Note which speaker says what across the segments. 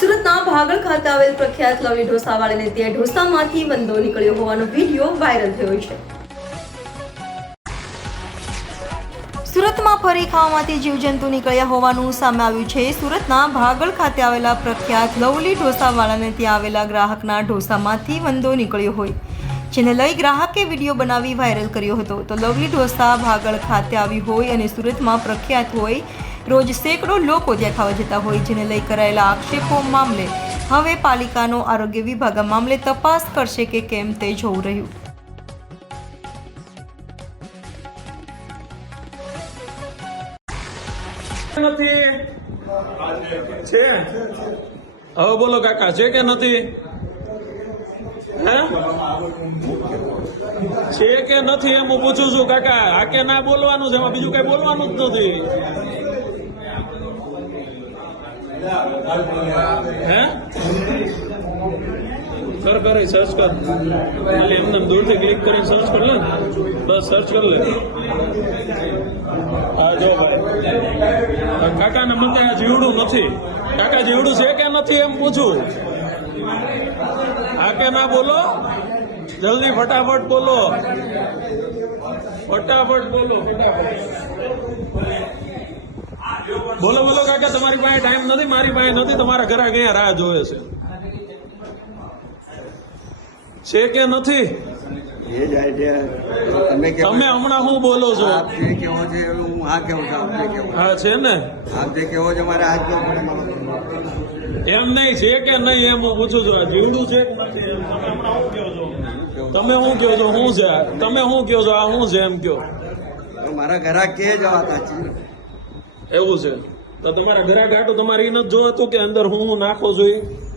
Speaker 1: ભાગળ ખાતે આવેલ પ્રખ્યાત લવલી ઢોસાવાળાને ત્યાં ઢોસામાંથી બંદો નીકળ્યો હોવાનો વીડિયો વાયરલ થયો છે. સુરતમાં ફરી ખાવામાંથી જીવજંતુ નીકળ્યા હોવાનું સામે આવ્યું છે. સુરતના ભાગળ ખાતે આવેલા પ્રખ્યાત લવલી ઢોસાવાળાને ત્યાં આવેલા ગ્રાહકના ઢોસામાંથી વંદો નીકળ્યો હોય, જેને લઈ ગ્રાહકે વીડિયો બનાવી વાયરલ કર્યો હતો. તો લવલી ઢોસા ભાગળ ખાતે આવી હોય અને સુરતમાં પ્રખ્યાત હોય રોજ સેંકડો લોકો ત્યાં ખાવા જતા હોય જેને લઈ કરાયેલા આક્ષેપો મામલે હવે પાલિકાનો આરોગ્ય વિભાગ મામલે તપાસ કરશે કે કેમ તે જોવું રહ્યું.
Speaker 2: નથી. છે? હવે બોલો કાકા, છે કે નથી? છે કે નથી એમ હું પૂછું છું કાકા, આ કે ના બોલવાનું છે? બીજું કઈ બોલવાનું જ નથી. હે? કર કરે સર્ચ કર. ખાલી એમને દૂરથી ક્લિક કરીને સર્ચ કર લે બસ સર્ચ કર લે. હા જો કાકાને મતે આ જીવડું નથી. કાકા, જીવડું છે કે નથી એમ પૂછું? હા કે ના બોલો? જલ્દી ફટાફટ બોલો. ફટાફટ બોલો. ફટાફટ બોલો બોલો કાકા તમારી પાસે ટાઈમ નથી મારી પાસે નથી તમારા ઘરે અહીંયા રાહ જોવે છે? છે કે નથી?
Speaker 3: છે તમે
Speaker 2: હમણાં હું બોલો છો?
Speaker 3: આપ જે કેવો છે હું આ કેવું છું આપ જે કેવો
Speaker 2: હા છે ને?
Speaker 3: આપ જે કેવો છે મારે આજ કેવું પડે?
Speaker 2: એમ નહીં છે કે નહીં એમ હું પૂછું છું જીવડું છે? તમે શું કહો છો હું છો? છે તમે શું કહો છો આ શું છે એમ કહો?
Speaker 3: મારા ઘરા કે જવા સાચી
Speaker 2: એવું છે. તો તમારા ઘરે ગાટું તમારે એ નથી જોવાતું કે અંદર હું નાખો છો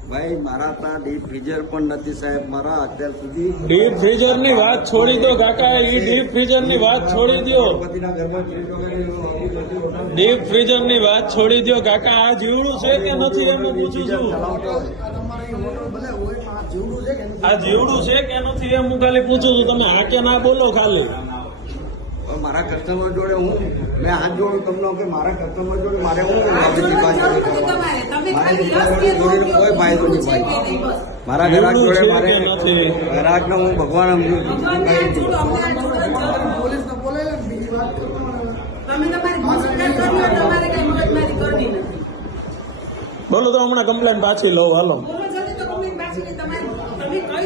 Speaker 3: ભાઈ મારા ત્યાં ડીપ ફ્રીઝર પણ નથી સાહેબ. મારા અત્યાર સુધી
Speaker 2: ડીપ ફ્રીઝરની વાત છોડી દો કાકા એ ડીપ ફ્રીઝરની વાત છોડી દો. ડીપ ફ્રીઝરની વાત છોડી દો કાકા આ જીવડું છે કે નથી એમ પૂછું છું.
Speaker 3: આ જેવડું છે કે નથી?
Speaker 2: એમ હું ખાલી પૂછું છું તમે હા કે ના બોલો ખાલી.
Speaker 3: મારા કસ્ટમર જોડે હું? મેં હાથ જોડું તમને કે મારા કસ્ટમર જોડે મારે હું કોઈ ફાયદો નહીં ભાઈ. મારા ગ્રાહક જોડે મારે ગ્રાહકને હું ભગવાન સમજુ
Speaker 2: બોલો તો હમણાં કમ્પ્લેન પાછી લઉં હાલો.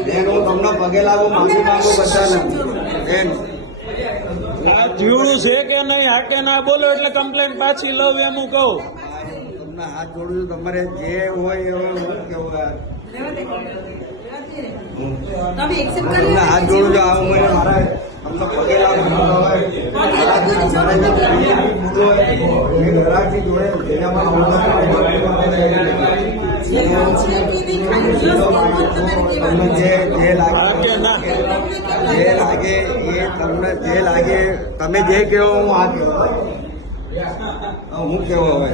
Speaker 3: બેન હું તમને પગે લાગુ માફી માંગુ બધાને.
Speaker 2: આ જીવડું છે કે નહીં હાકે કે ના બોલો એટલે કમ્પ્લેન પાછી લઉં એમ હું કહું.
Speaker 3: તમને હાથ જોડું છું તમારે જે હોય કેવું હાથ જોડું છું આ ઉંમરે મારા તમને પગે લાગુ મારા હોય. મારા જે જોડે જેનામાં ભૂલો હોય એ માફી માંગુ છું.
Speaker 4: જે કામ છે કે નહીં ખાલી દસ મિનિટ તમારે
Speaker 3: તમને જે જે લાગે જે લાગે એ તમને જે લાગે, તમે જે કહો હું આ કહો. હું કેવો હવે?